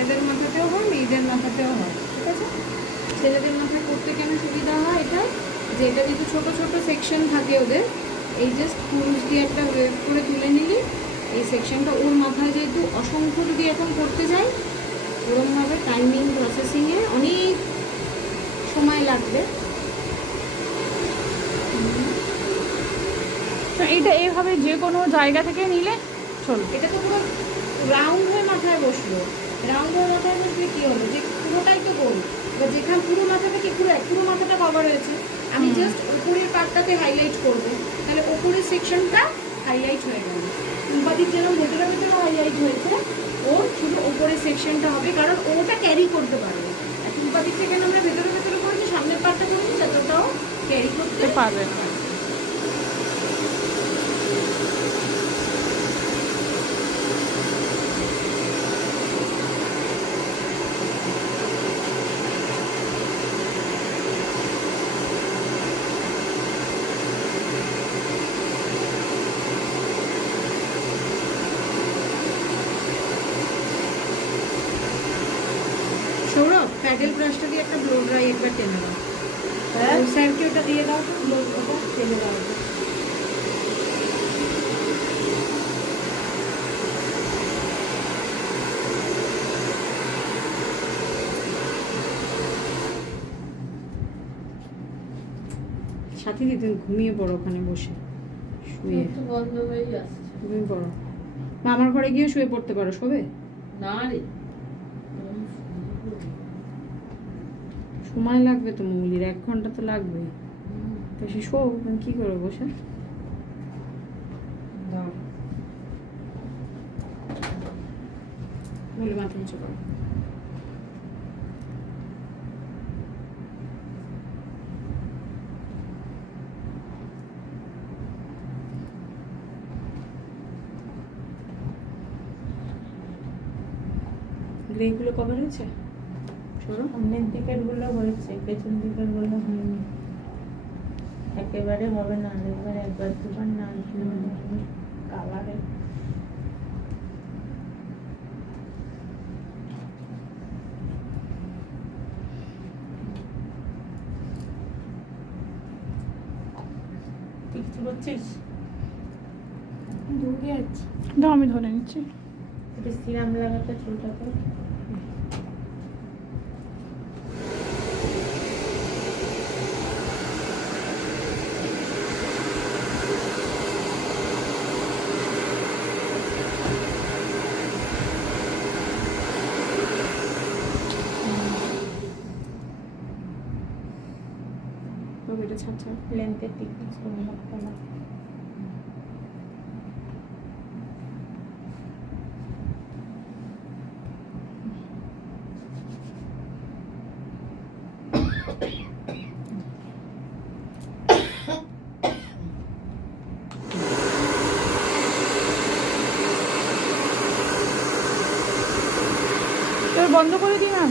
ছেলেদের মাথাতেও হয়, মেয়েদের মাথাতেও হয়, ঠিক আছে? ছেলেদের মাথায় করতে কেন সুবিধা হয় এটা, যে এটা যেহেতু ছোটো ছোটো সেকশন থাকে ওদের, এই জাস্ট কুরুশ দিয়ে একটা ওয়েভ করে তুলে নিলি, এই সেকশনটা ওর মাথায় যেহেতু অসংখ্য যদি এখন করতে যাই, ওরমভাবে টাইমিং প্রসেসিংয়ে অনেক সময় লাগবে। তো এটা এইভাবে যে কোনো জায়গা থেকে নিলে চলবে। এটা তো পুরো রাউন্ড হয়ে মাথায় বসলো, রাউন্ড হয়ে মাথায় বসলে কী হলো, যে পুরোটাই তো গোল, বা যেখানে পুরো মাথা থেকে পুরো মাথাটা কভার হয়েছে, আমি জাস্ট উপরের পার্টটাতে হাইলাইট করবো, তাহলে উপরের সেকশনটা হাইলাইট হয়ে গেল। চুলপাতির যেরকম ভেতরে ভেতরে হাইলাইট হয়েছে, ওর শুধু উপরের সেকশনটা হবে, কারণ ওটা ক্যারি করতে পারবে। আর চুলপাতির থেকে আমরা ভেতরে ভেতরে করেছি, সামনের পার্টটা করেছি, যতটাও ক্যারি করতে পারবে না। সৌরভ, প্যাডেল ব্রাশটা দিয়ে একটা ব্লো ড্রাই একবার টেনে দাও। হ্যাঁ, স্যারকে ওটা দিয়ে দাও তো, ব্লো ওটা টেনে দাও। সাথী দিতেন, ঘুমিয়ে পড়ো ওখানে বসে শুয়ে, বন্ধ হয়ে যাচ্ছে। ঘুমিয়ে পড়ো। মামার ঘরে গিয়ে শুয়ে পড়তে পারো, শোবে না রে, সময় লাগবে তো মৌলির, 1 ঘন্টা তো লাগবে। তো সে শো, আমি কী করবো বসে? মৌলি মাথা নিচে করো। গ্রেগুলো কভার হয়েছে? সামনের দিকের গুলো হয়েছে, পেছন দিকের গুলো হয়নি। একেবারে হবে না, একবার দুবার না কালারে। তুই কিছু বলছিস? দূরে আছে। দাও আমি ধরে নিচ্ছি। একটু সিরাম লাগাতে চুলটাতে। এটা ছাড় ছাড়। লেন্থের টিকটিক করে রাখতে না। তোর বন্ধ করে দিই না।